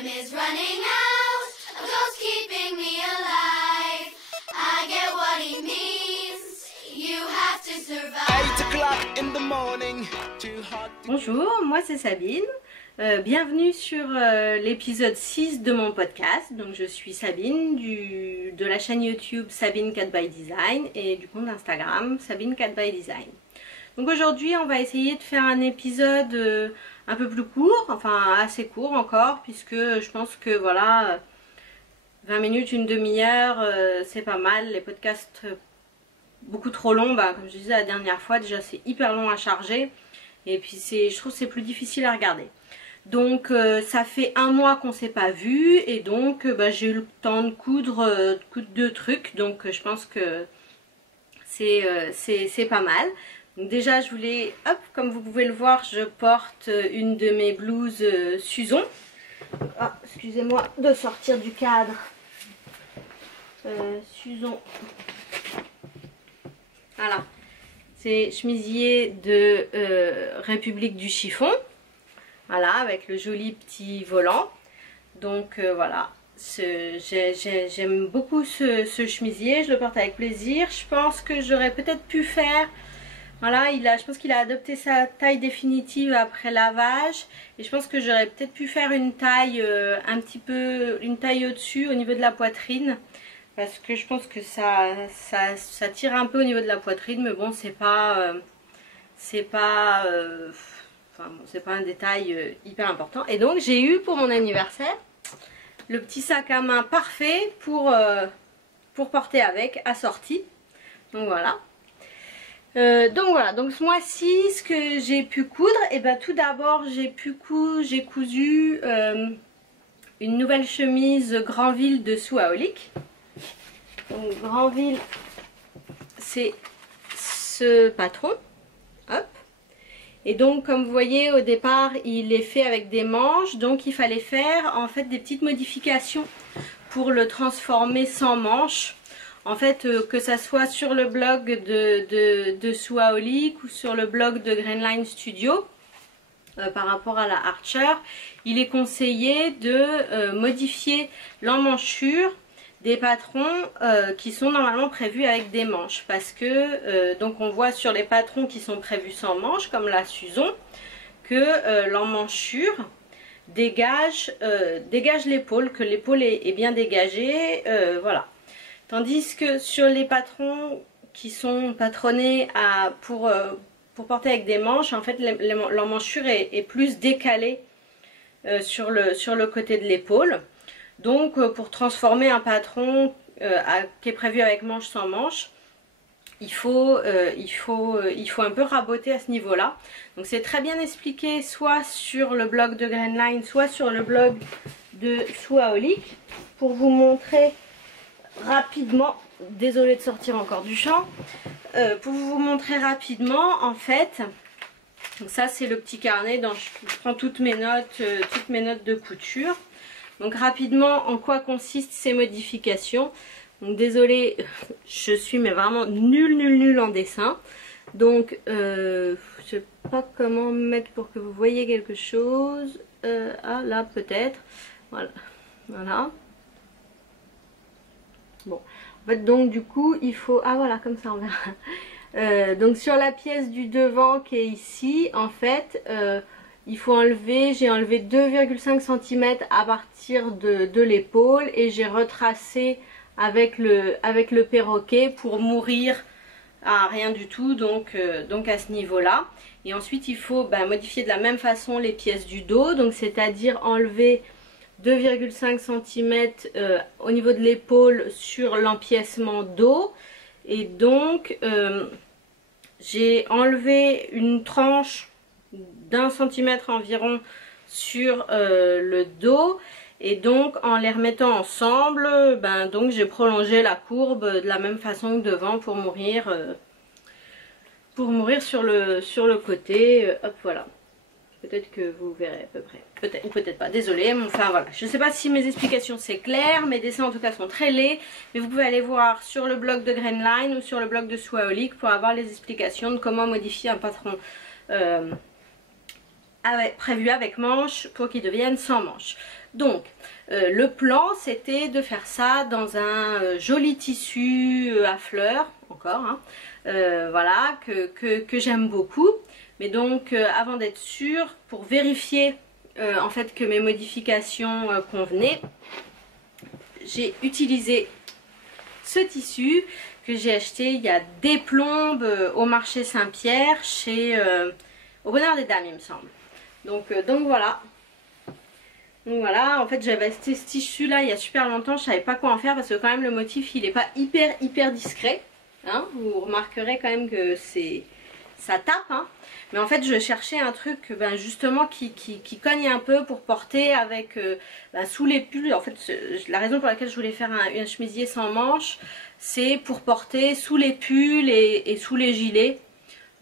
Time is running out, a ghost keeping me alive. I get what he means, you have to survive. 8 o'clock in the morning, too hot to... Bonjour, moi c'est Sabine. Bienvenue sur l'épisode 6 de mon podcast. Donc je suis Sabine de la chaîne YouTube Sabine Cat by Design et du compte Instagram Sabine Cat by Design. Donc aujourd'hui on va essayer de faire un épisode un peu plus court, enfin assez court encore, puisque je pense que voilà 20 minutes, une demi-heure c'est pas mal. Les podcasts beaucoup trop longs, comme je disais la dernière fois, déjà c'est hyper long à charger et puis je trouve que c'est plus difficile à regarder. Donc ça fait un mois qu'on s'est pas vu et donc j'ai eu le temps de coudre deux trucs, donc je pense que c'est pas mal. Donc déjà je voulais, hop, comme vous pouvez le voir, je porte une de mes blouses Suzon. Ah, excusez-moi de sortir du cadre. Suzon. Voilà, c'est chemisier de République du chiffon. Voilà, avec le joli petit volant. Donc voilà, j'aime beaucoup ce chemisier, je le porte avec plaisir. Je pense que j'aurais peut-être pu faire, voilà, je pense qu'il a adopté sa taille définitive après lavage. Et je pense que j'aurais peut-être pu faire une taille un petit peu, une taille au-dessus au niveau de la poitrine. Parce que je pense que ça tire un peu au niveau de la poitrine, mais bon, c'est pas un détail hyper important. Et donc j'ai eu pour mon anniversaire le petit sac à main parfait pour porter avec, assorti. Donc voilà. Donc ce mois-ci, ce que j'ai pu coudre, et tout d'abord j'ai cousu une nouvelle chemise Granville de Swaolic. Donc Granville, c'est ce patron. Hop. Et donc comme vous voyez au départ il est fait avec des manches, donc il fallait faire en fait des petites modifications pour le transformer sans manches. En fait que ça soit sur le blog de Swaolic ou sur le blog de Greenline Studio par rapport à la Archer, il est conseillé de modifier l'emmanchure des patrons qui sont normalement prévus avec des manches, parce que donc on voit sur les patrons qui sont prévus sans manches comme la Suzon que l'emmanchure dégage l'épaule, que l'épaule est bien dégagée, voilà. Tandis que sur les patrons qui sont patronnés pour porter avec des manches, en fait l'emmanchure est plus décalée sur le côté de l'épaule. Donc pour transformer un patron qui est prévu avec manche sans manche, il faut un peu raboter à ce niveau-là. Donc c'est très bien expliqué soit sur le blog de Greenline, soit sur le blog de Swaolic. Pour vous montrer rapidement, désolée de sortir encore du champ, pour vous montrer rapidement en fait, donc ça c'est le petit carnet dont je prends toutes mes notes de couture. Donc rapidement, en quoi consistent ces modifications? Donc désolée, je suis mais vraiment nulle en dessin. Donc je sais pas comment mettre pour que vous voyez quelque chose. Ah là peut-être. Voilà. Bon, en fait donc du coup il faut, ah voilà comme ça on verra. Donc sur la pièce du devant qui est ici, en fait il faut enlever, j'ai enlevé 2,5 cm à partir de l'épaule et j'ai retracé avec le perroquet pour mourir à rien du tout, donc à ce niveau là. Et ensuite il faut modifier de la même façon les pièces du dos, donc c'est-à-dire enlever 2,5 cm au niveau de l'épaule sur l'empiècement dos. Et donc j'ai enlevé une tranche d'1 centimètre environ sur le dos, et donc en les remettant ensemble donc j'ai prolongé la courbe de la même façon que devant pour mourir sur le côté. Hop, voilà, peut-être que vous verrez à peu près, peut-être ou peut-être pas, désolé, mais enfin voilà, je sais pas si mes explications c'est clair, mes dessins en tout cas sont très laids, mais vous pouvez aller voir sur le blog de Greenline ou sur le blog de Swaolic pour avoir les explications de comment modifier un patron prévu avec manches pour qu'il devienne sans manches. Donc le plan c'était de faire ça dans un joli tissu à fleurs, encore, hein, voilà, que j'aime beaucoup. Mais donc avant d'être sûre, pour vérifier en fait que mes modifications convenaient, j'ai utilisé ce tissu que j'ai acheté il y a des plombes au marché Saint-Pierre au Bonheur des Dames, il me semble. Donc voilà. Donc voilà, en fait j'avais acheté ce tissu là il y a super longtemps, je savais pas quoi en faire parce que quand même le motif il est pas hyper discret, hein, vous remarquerez quand même que ça tape, hein. Mais en fait je cherchais un truc justement qui cogne un peu pour porter avec sous les pulls. En fait la raison pour laquelle je voulais faire un chemisier sans manches, c'est pour porter sous les pulls et sous les gilets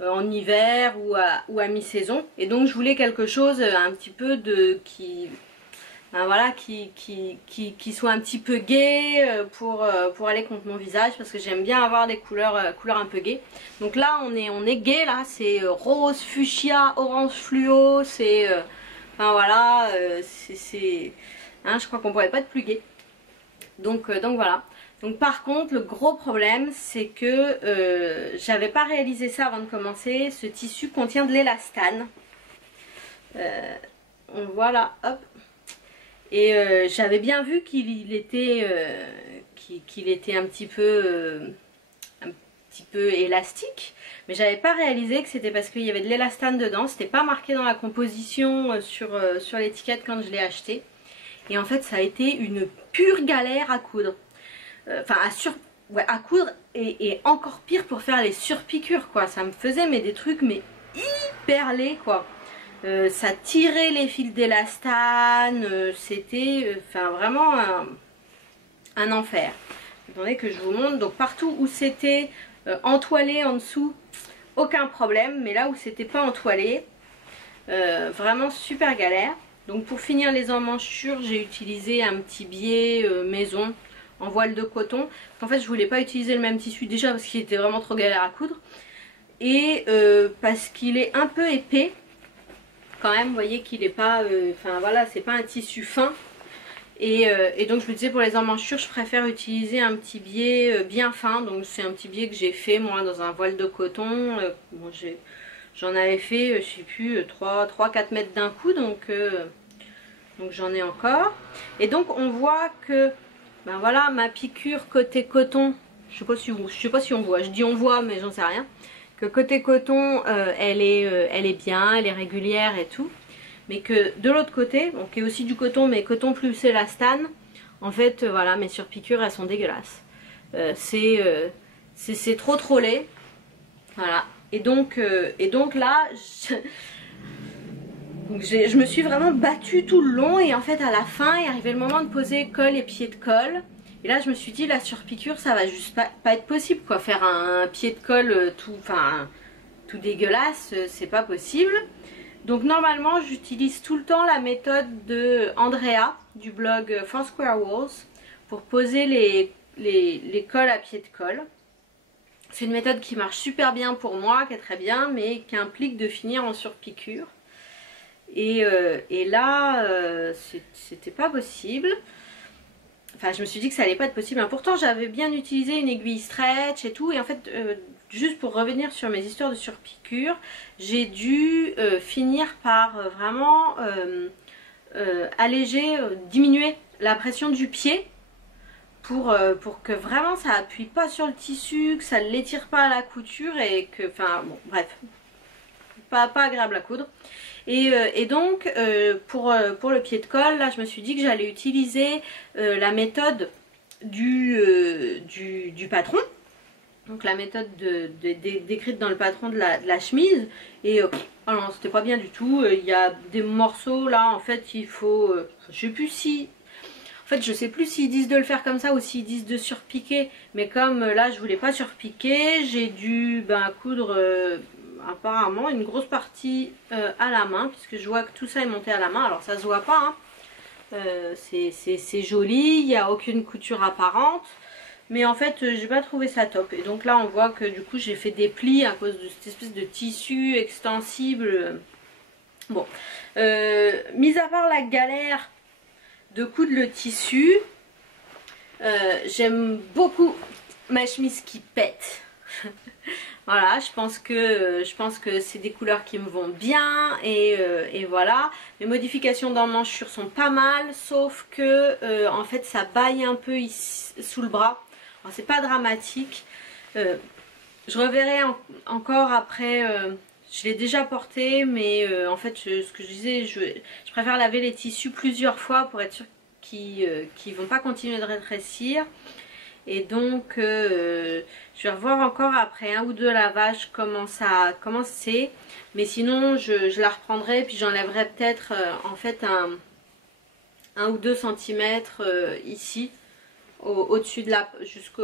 en hiver ou à mi-saison. Et donc je voulais quelque chose un petit peu qui soit un petit peu gai pour aller contre mon visage, parce que j'aime bien avoir des couleurs un peu gaies. Donc là on est gai, là c'est rose, fuchsia, orange fluo, c'est voilà, je crois qu'on pourrait pas être plus gai. Donc voilà. Donc par contre le gros problème c'est que j'avais pas réalisé ça avant de commencer. Ce tissu contient de l'élastane. Voilà, hop. Et j'avais bien vu qu'il était un petit peu élastique, mais j'avais pas réalisé que c'était parce qu'il y avait de l'élastane dedans. C'était pas marqué dans la composition sur l'étiquette quand je l'ai acheté. Et en fait ça a été une pure galère à coudre. Enfin à coudre et encore pire pour faire les surpiqûres, quoi. Ça me faisait des trucs hyper laids, quoi. Ça tirait les fils d'élastane, c'était vraiment un enfer. Attendez que je vous montre. Donc partout où c'était entoilé en dessous, aucun problème, mais là où c'était pas entoilé, vraiment super galère. Donc pour finir les emmanchures, j'ai utilisé un petit biais maison en voile de coton. En fait je voulais pas utiliser le même tissu, déjà parce qu'il était vraiment trop galère à coudre, et parce qu'il est un peu épais quand même. Vous voyez qu'il est pas, voilà, c'est pas un tissu fin, et donc je me disais pour les emmanchures je préfère utiliser un petit biais bien fin. Donc c'est un petit biais que j'ai fait moi dans un voile de coton. Bon, j'en avais fait je sais plus 3-4 mètres d'un coup, donc j'en ai encore. Et donc on voit que voilà, ma piqûre côté coton, je sais pas si on voit, je dis on voit mais j'en sais rien, que côté coton elle est bien, elle est régulière et tout, mais que de l'autre côté, donc qui est aussi du coton mais coton plus élastane, en fait voilà, mes surpiqûres elles sont dégueulasses. C'est trop laid, voilà. Et donc là je me suis vraiment battue tout le long, et en fait à la fin est arrivé le moment de poser col et pied de colle. Et là je me suis dit la surpiqûre ça va juste pas être possible, quoi. Faire un pied de colle tout dégueulasse, c'est pas possible. Donc normalement j'utilise tout le temps la méthode de Andrea du blog Foursquare Walls pour poser les colles à pied de colle. C'est une méthode qui marche super bien pour moi, qui est très bien, mais qui implique de finir en surpiqûre. Et là c'était pas possible. Enfin je me suis dit que ça allait pas être possible, pourtant j'avais bien utilisé une aiguille stretch et tout. Et en fait juste pour revenir sur mes histoires de surpiqûre, j'ai dû finir par vraiment alléger, diminuer la pression du pied pour que vraiment ça appuie pas sur le tissu, que ça ne l'étire pas à la couture, et que, enfin bon bref, pas agréable à coudre. Et donc pour le pied de colle, là je me suis dit que j'allais utiliser la méthode du patron. Donc la méthode décrite dans le patron de la chemise. Et oh non, c'était pas bien du tout. Il y a des morceaux là, en fait il faut, je sais plus si... En fait je sais plus s'ils disent de le faire comme ça ou s'ils disent de surpiquer. Mais comme là je voulais pas surpiquer, j'ai dû coudre... apparemment une grosse partie à la main, puisque je vois que tout ça est monté à la main. Alors ça se voit pas, hein. C'est joli, il n'y a aucune couture apparente, mais en fait j'ai pas trouvé ça top. Et donc là on voit que du coup j'ai fait des plis à cause de cette espèce de tissu extensible Bon, mis à part la galère de coudre le tissu, j'aime beaucoup ma chemise qui pète. Voilà, je pense que c'est des couleurs qui me vont bien et voilà. Les modifications d'emmanchure sont pas mal, sauf que en fait ça baille un peu ici, sous le bras. Alors c'est pas dramatique. Je reverrai encore après. Je l'ai déjà porté, mais en fait ce que je disais, je préfère laver les tissus plusieurs fois pour être sûr qu'ils ne vont pas continuer de rétrécir. Et donc je vais revoir encore après un ou deux lavages comment c'est. Mais sinon je la reprendrai, puis j'enlèverai peut-être en fait un ou 2 centimètres ici au-dessus de la, juste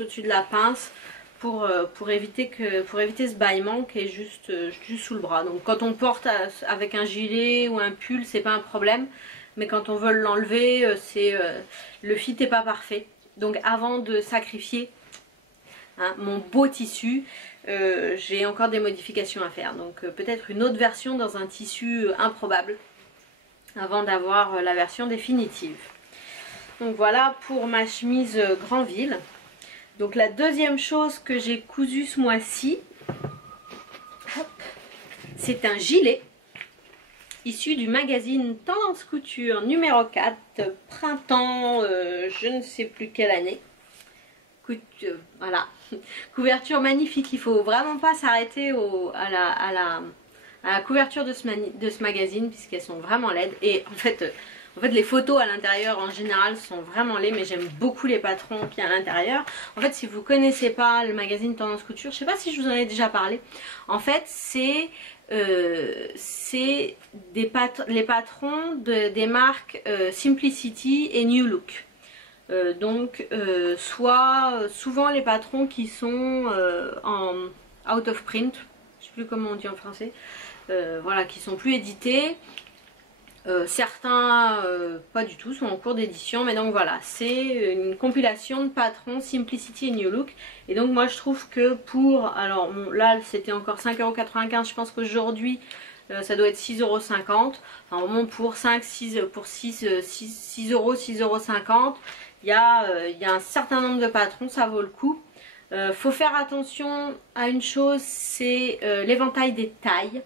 au-dessus de la pince pour éviter ce bâillement qui est juste sous le bras. Donc quand on porte avec un gilet ou un pull, c'est pas un problème, mais quand on veut l'enlever, le fit n'est pas parfait. Donc avant de sacrifier mon beau tissu, j'ai encore des modifications à faire. Donc peut-être une autre version dans un tissu improbable avant d'avoir la version définitive. Donc voilà pour ma chemise Granville. Donc la deuxième chose que j'ai cousu ce mois-ci, c'est un gilet issu du magazine Tendance Couture numéro 4, printemps, je ne sais plus quelle année. Voilà, couverture magnifique, il faut vraiment pas s'arrêter à la couverture de ce magazine puisqu'elles sont vraiment laides. Et en fait les photos à l'intérieur en général sont vraiment laides, mais j'aime beaucoup les patrons qu'il y a à l'intérieur. En fait, si vous connaissez pas le magazine Tendance Couture, je sais pas si je vous en ai déjà parlé. En fait, c'est les patrons des marques Simplicity et New Look. Donc souvent les patrons qui sont en out of print, je sais plus comment on dit en français, voilà, qui sont plus édités. Certains pas du tout, sont en cours d'édition, mais donc voilà, c'est une compilation de patrons Simplicity et New Look. Et donc moi je trouve que pour, alors bon, là c'était encore 5,95 €, je pense qu'aujourd'hui ça doit être 6,50 €. Enfin vraiment pour 6 €, 6,50 €, il y a un certain nombre de patrons, ça vaut le coup. Faut faire attention à une chose, c'est l'éventail des tailles.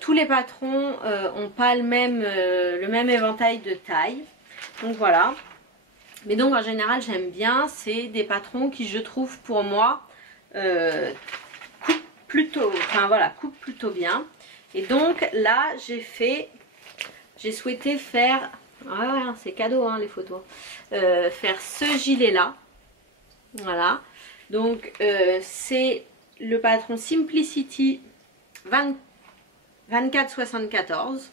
Tous les patrons n'ont pas le même éventail de taille. Donc voilà. Mais donc en général j'aime bien. C'est des patrons qui, je trouve, pour moi coupent plutôt bien. Et donc là j'ai souhaité faire, c'est cadeau hein, les photos, faire ce gilet là. Voilà. Donc c'est le patron Simplicity 24,74.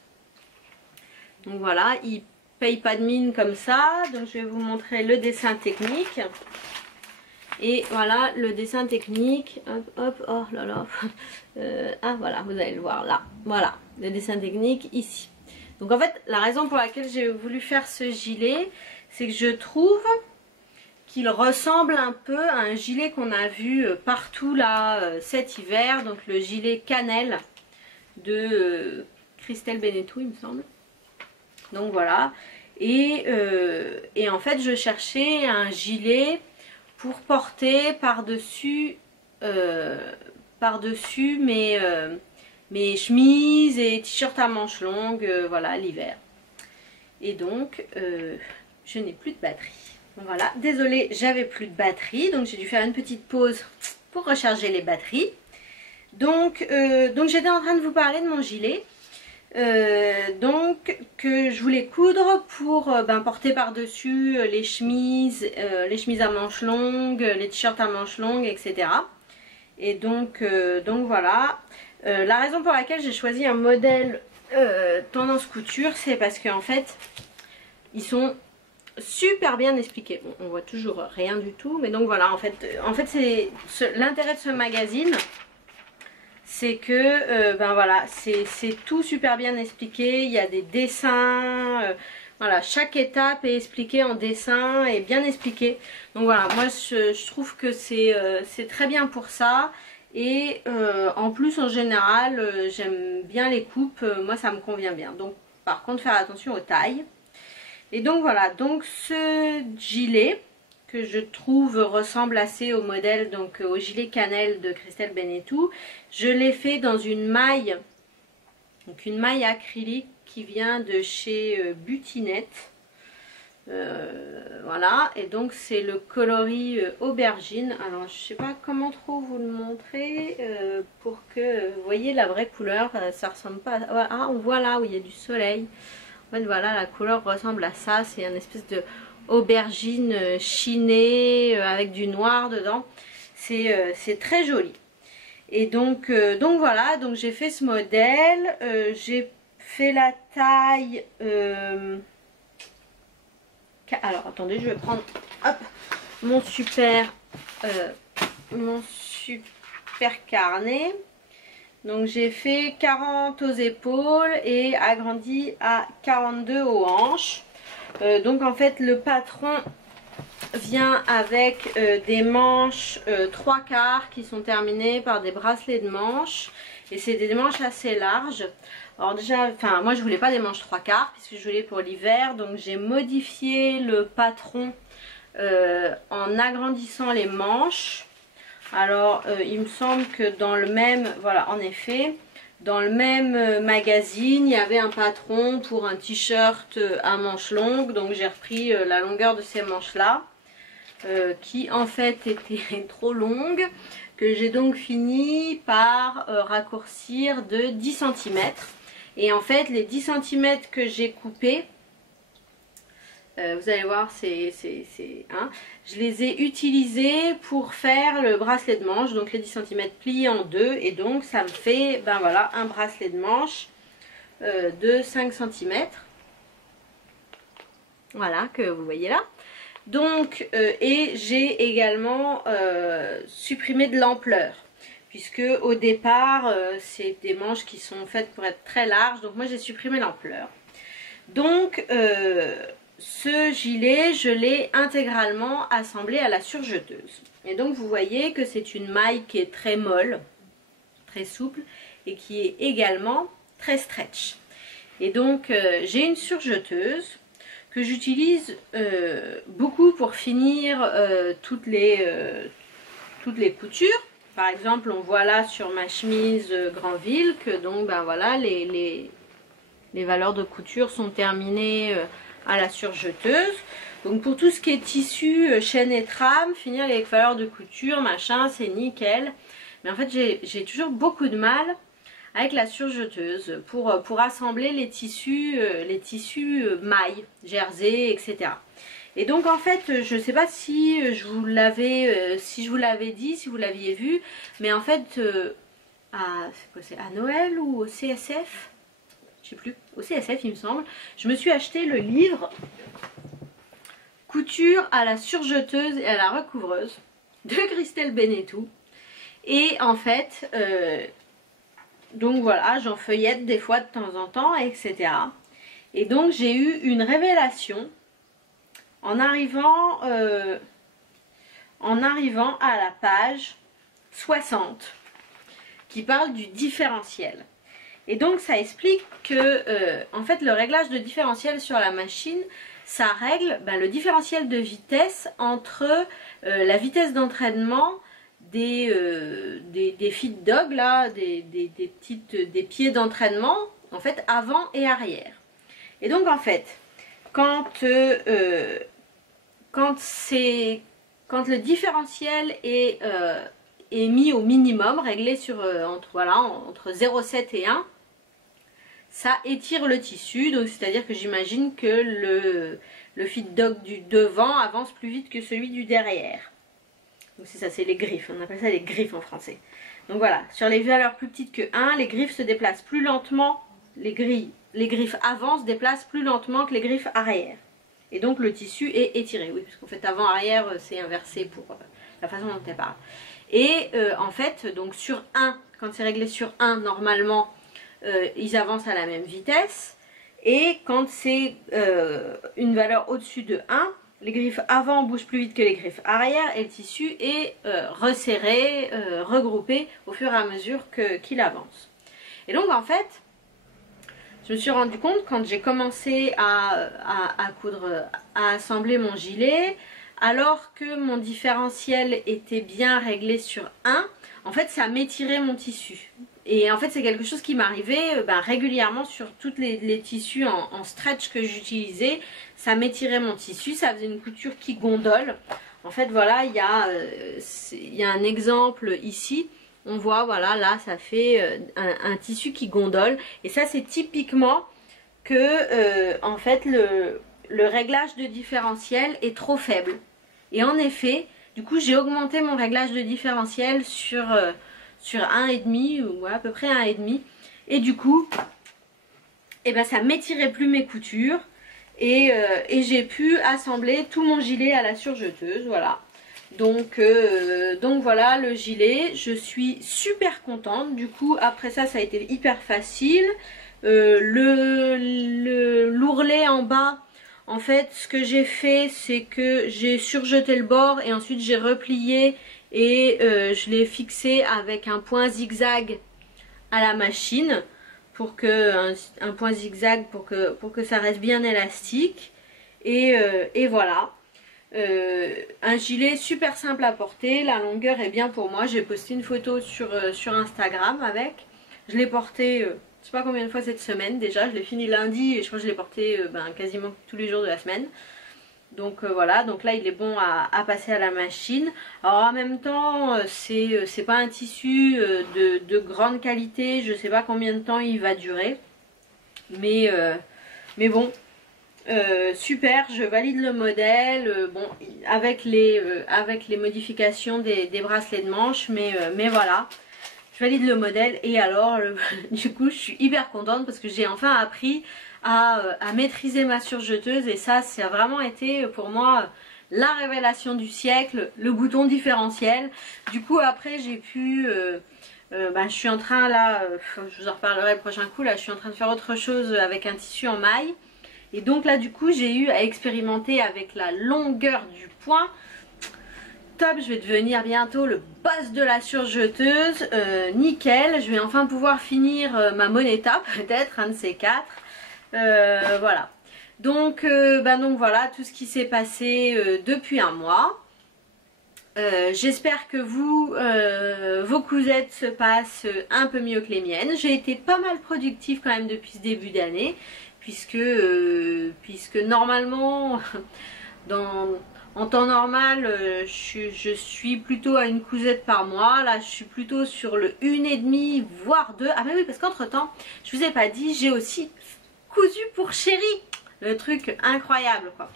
Donc voilà, il paye pas de mine comme ça. Donc je vais vous montrer le dessin technique. Et voilà le dessin technique. Hop, hop, oh là là. Voilà, vous allez le voir là. Voilà, le dessin technique ici. Donc en fait, la raison pour laquelle j'ai voulu faire ce gilet, c'est que je trouve qu'il ressemble un peu à un gilet qu'on a vu partout là cet hiver. Donc le gilet cannelle de Christelle Benettou, il me semble. Donc voilà. Et en fait je cherchais un gilet pour porter par-dessus mes chemises et t-shirts à manches longues, voilà, l'hiver. Et donc je n'ai plus de batterie. Donc voilà, désolée, j'avais plus de batterie, donc j'ai dû faire une petite pause pour recharger les batteries. Donc j'étais en train de vous parler de mon gilet, donc que je voulais coudre pour porter par-dessus les chemises à manches longues, les t-shirts à manches longues, etc. Et donc voilà, la raison pour laquelle j'ai choisi un modèle Tendance Couture, c'est parce qu'en fait ils sont super bien expliqués. Bon, on voit toujours rien du tout, mais donc voilà, en fait c'est l'intérêt de ce magazine. C'est que voilà, c'est tout super bien expliqué, il y a des dessins, voilà, chaque étape est expliquée en dessin et bien expliquée. Donc voilà, moi je trouve que c'est très bien pour ça. Et en plus, en général, j'aime bien les coupes, moi ça me convient bien. Donc par contre, faire attention aux tailles. Et donc voilà, donc ce gilet que je trouve ressemble assez au modèle, donc au gilet cannelle de Christelle Bennetou, je l'ai fait dans une maille, donc une maille acrylique qui vient de chez Butinette. Voilà, et donc c'est le coloris aubergine. Alors je sais pas comment trop vous le montrer pour que vous voyez la vraie couleur. Ça ressemble pas à... Ah, on voit là où il y a du soleil. En fait voilà, la couleur ressemble à ça. C'est un espèce de aubergine chinée avec du noir dedans. C'est très joli. Et donc voilà, donc j'ai fait ce modèle. J'ai fait la taille... Alors attendez, je vais prendre hop, mon super carnet. Donc j'ai fait 40 aux épaules et agrandi à 42 aux hanches. Donc en fait le patron vient avec des manches 3/4 qui sont terminées par des bracelets de manches. Et c'est des manches assez larges. Alors déjà, enfin moi je voulais pas des manches 3/4 puisque je voulais pour l'hiver. Donc j'ai modifié le patron en agrandissant les manches. Alors il me semble que dans le même, voilà en effet, dans le même magazine il y avait un patron pour un t-shirt à manches longues. Donc j'ai repris la longueur de ces manches là. Qui en fait était trop longue, que j'ai donc fini par raccourcir de 10 cm. Et en fait les 10 cm que j'ai coupés, vous allez voir, je les ai utilisés pour faire le bracelet de manche. Donc les 10 cm pliés en deux, et donc ça me fait ben voilà, un bracelet de manche de 5 cm. Voilà, que vous voyez là. Donc, et j'ai également supprimé de l'ampleur, puisque au départ, c'est des manches qui sont faites pour être très larges, donc moi j'ai supprimé l'ampleur. Donc, ce gilet, je l'ai intégralement assemblé à la surjeteuse. Et donc, vous voyez que c'est une maille qui est très molle, très souple, et qui est également très stretch. Et donc, j'ai une surjeteuse que j'utilise beaucoup pour finir toutes les coutures. Par exemple, on voit là sur ma chemise Granville que donc ben voilà, les valeurs de couture sont terminées à la surjeteuse. Donc pour tout ce qui est tissu, chaîne et trame, finir les valeurs de couture, machin, c'est nickel. Mais en fait j'ai toujours beaucoup de mal avec la surjeteuse pour assembler les tissus mailles, jersey, etc. Et donc en fait, je ne sais pas si je vous l'avais dit, si vous l'aviez vu, mais en fait, c'est à Noël ou au CSF, je sais plus, au CSF il me semble, je me suis acheté le livre Couture à la surjeteuse et à la recouvreuse de Christelle Bennetou. Et en fait, donc voilà, j'en feuillette des fois de temps en temps, etc. Et donc j'ai eu une révélation en arrivant à la page 60 qui parle du différentiel. Et donc ça explique que en fait le réglage de différentiel sur la machine, ça règle le différentiel de vitesse entre la vitesse d'entraînement des feed dogs là, des pieds d'entraînement en fait avant et arrière. Et donc en fait quand le différentiel est mis au minimum, réglé sur entre 0,7 et 1, ça étire le tissu. Donc c'est à dire que j'imagine que le feed dog du devant avance plus vite que celui du derrière. Donc c'est ça, c'est les griffes, on appelle ça les griffes en français. Donc voilà, sur les valeurs plus petites que 1, les griffes se déplacent plus lentement, les griffes avant se déplacent plus lentement que les griffes arrière. Et donc le tissu est étiré, oui, parce qu'en fait avant-arrière c'est inversé pour la façon dont elle parle. Et en fait, donc sur 1, quand c'est réglé sur 1, normalement ils avancent à la même vitesse. Et quand c'est une valeur au-dessus de 1, les griffes avant bougent plus vite que les griffes arrière et le tissu est resserré, regroupé au fur et à mesure qu'il avance. Et donc en fait, je me suis rendu compte quand j'ai commencé à coudre, à assembler mon gilet, alors que mon différentiel était bien réglé sur 1, en fait ça m'étirait mon tissu. Et en fait c'est quelque chose qui m'arrivait régulièrement sur tous les tissus en stretch que j'utilisais. Ça m'étirait mon tissu, ça faisait une couture qui gondole. En fait voilà, il y a un exemple ici. On voit, voilà, là, ça fait un tissu qui gondole. Et ça, c'est typiquement que, en fait, le réglage de différentiel est trop faible. Et en effet, du coup, j'ai augmenté mon réglage de différentiel sur 1,5 ou à peu près 1,5. Et du coup, eh ben, ça m'étirait plus mes coutures. Et j'ai pu assembler tout mon gilet à la surjeteuse, voilà. Donc voilà le gilet, je suis super contente. Du coup après ça, ça a été hyper facile. L'ourlet en bas, en fait ce que j'ai fait c'est que j'ai surjeté le bord et ensuite j'ai replié et je l'ai fixé avec un point zigzag à la machine pour que un point zigzag pour que ça reste bien élastique et voilà. Un gilet super simple à porter, la longueur est bien pour moi. J'ai posté une photo sur Instagram avec. Je l'ai porté je sais pas combien de fois cette semaine déjà. Je l'ai fini lundi et je crois que je l'ai porté quasiment tous les jours de la semaine. Donc voilà, donc là il est bon à passer à la machine. Alors en même temps c'est pas un tissu de grande qualité. Je sais pas combien de temps il va durer. Mais bon, super, je valide le modèle, bon, avec les modifications des bracelets de manche, mais voilà, je valide le modèle. Et alors, du coup, je suis hyper contente parce que j'ai enfin appris à maîtriser ma surjeteuse, et ça a vraiment été pour moi la révélation du siècle, le bouton différentiel. Du coup, après, j'ai pu... je suis en train là, je vous en reparlerai le prochain coup, là je suis en train de faire autre chose avec un tissu en maille. Et donc là du coup j'ai eu à expérimenter avec la longueur du point. Top, je vais devenir bientôt le boss de la surjeteuse, nickel. Je vais enfin pouvoir finir ma moneta, peut-être, un de ces quatre. Voilà. Donc voilà tout ce qui s'est passé depuis un mois. J'espère que vos cousettes se passent un peu mieux que les miennes. J'ai été pas mal productive quand même depuis ce début d'année, puisque normalement, en temps normal, je suis plutôt à une cousette par mois. Là, je suis plutôt sur le 1,5 voire 2. Ah mais oui, parce qu'entre temps, je vous ai pas dit, j'ai aussi cousu pour Chéri. Le truc incroyable quoi.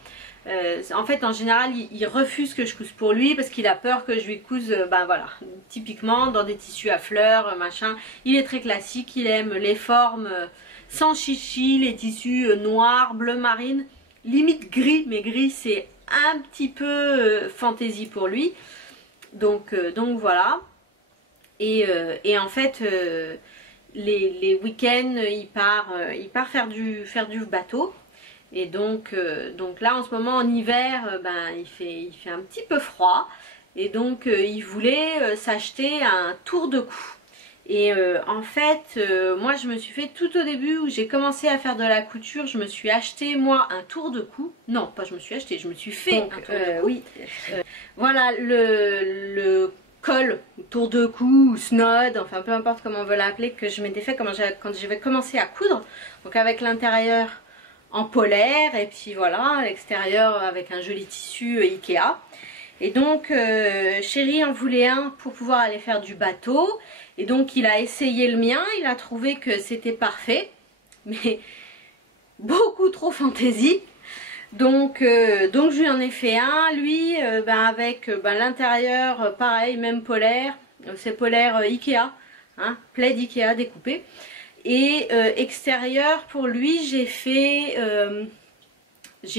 En fait en général il refuse que je couse pour lui parce qu'il a peur que je lui couse voilà, typiquement dans des tissus à fleurs machin. Il est très classique, il aime les formes sans chichi, les tissus noirs, bleu marine, limite gris, mais gris c'est un petit peu fantaisie pour lui. Donc voilà. Et en fait les week-ends il part faire du bateau. Et donc là en ce moment en hiver il fait un petit peu froid, et donc il voulait s'acheter un tour de cou. Et en fait moi je me suis fait tout au début où j'ai commencé à faire de la couture, je me suis acheté moi un tour de cou. Non pas je me suis acheté, je me suis fait un tour de cou. Oui, voilà le col, tour de cou ou snod, enfin peu importe comment on veut l'appeler, que je m'étais fait quand j'avais commencé à coudre. Donc avec l'intérieur en polaire et puis voilà à l'extérieur avec un joli tissu Ikea. Et donc Chéri en voulait un pour pouvoir aller faire du bateau, et donc il a essayé le mien, il a trouvé que c'était parfait mais beaucoup trop fantaisie. Donc je lui en ai fait un, lui avec l'intérieur pareil, même polaire, c'est polaire Ikea, hein, plaid Ikea découpé. Et extérieur pour lui j'ai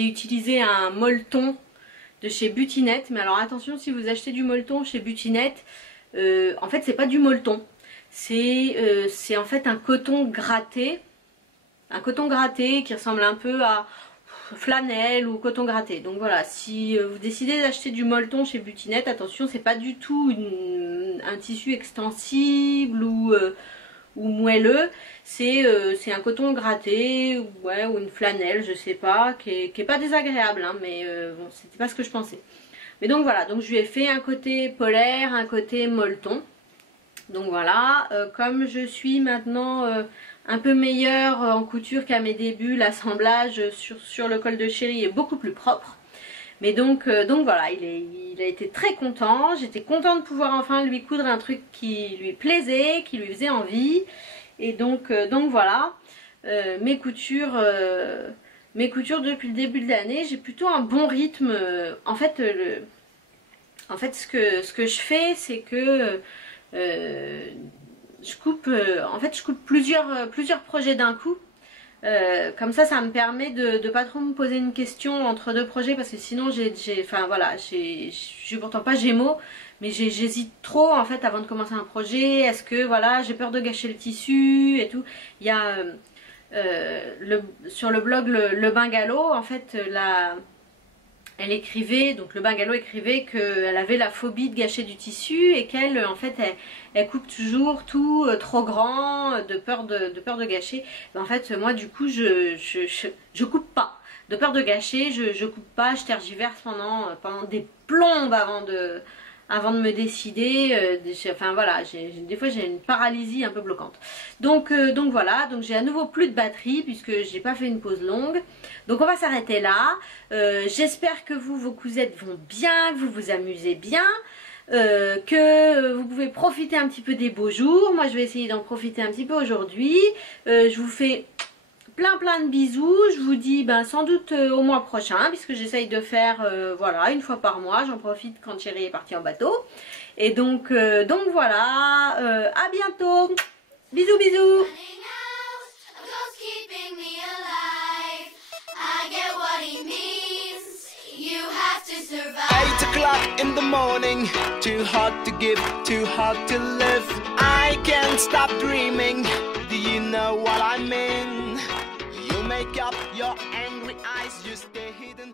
utilisé un molleton de chez Butinette. Mais alors attention, si vous achetez du molleton chez Butinette, en fait c'est pas du molleton, c'est en fait un coton gratté qui ressemble un peu à, flanelle ou coton gratté. Donc voilà, si vous décidez d'acheter du molleton chez Butinette, attention, c'est pas du tout un tissu extensible ou moelleux, c'est un coton gratté, ouais, ou une flanelle, je sais pas, qui est pas désagréable, hein, mais bon, c'était pas ce que je pensais. Mais donc voilà, donc je lui ai fait un côté polaire, un côté molleton. Donc voilà, comme je suis maintenant un peu meilleure en couture qu'à mes débuts, l'assemblage sur le col de chéri est beaucoup plus propre. Mais donc voilà, il a été très content. J'étais contente de pouvoir enfin lui coudre un truc qui lui plaisait, qui lui faisait envie. Et donc voilà, mes coutures depuis le début de l'année, j'ai plutôt un bon rythme. En fait, ce que je fais, c'est que je coupe plusieurs projets d'un coup. Comme ça me permet de pas trop me poser une question entre deux projets, parce que sinon je suis pourtant pas Gémeaux, mais j'hésite trop en fait avant de commencer un projet. Est-ce que voilà, j'ai peur de gâcher le tissu et tout. Il y a sur le blog le Bungalow, en fait elle écrivait, donc le Bungalow écrivait qu'elle avait la phobie de gâcher du tissu et qu'elle en fait elle coupe toujours tout trop grand de peur de gâcher. Mais en fait moi du coup je coupe pas de peur de gâcher, je coupe pas, je tergiverse pendant des plombes avant de me décider. Enfin voilà, des fois j'ai une paralysie un peu bloquante. Donc voilà, donc j'ai à nouveau plus de batterie puisque j'ai pas fait une pause longue. Donc on va s'arrêter là. J'espère que vos cousettes vont bien, que vous vous amusez bien, que vous pouvez profiter un petit peu des beaux jours. Moi je vais essayer d'en profiter un petit peu aujourd'hui. Je vous fais plein de bisous. Je vous dis sans doute au mois prochain, puisque j'essaye de faire voilà, une fois par mois. J'en profite quand Chéri est parti en bateau. Et donc voilà, à bientôt. Bisous bisous. You have to survive. 8 o'clock in the morning, too hot to give, too hot to live. I can't stop dreaming, do you know what I mean? You make up your angry eyes, you stay hidden.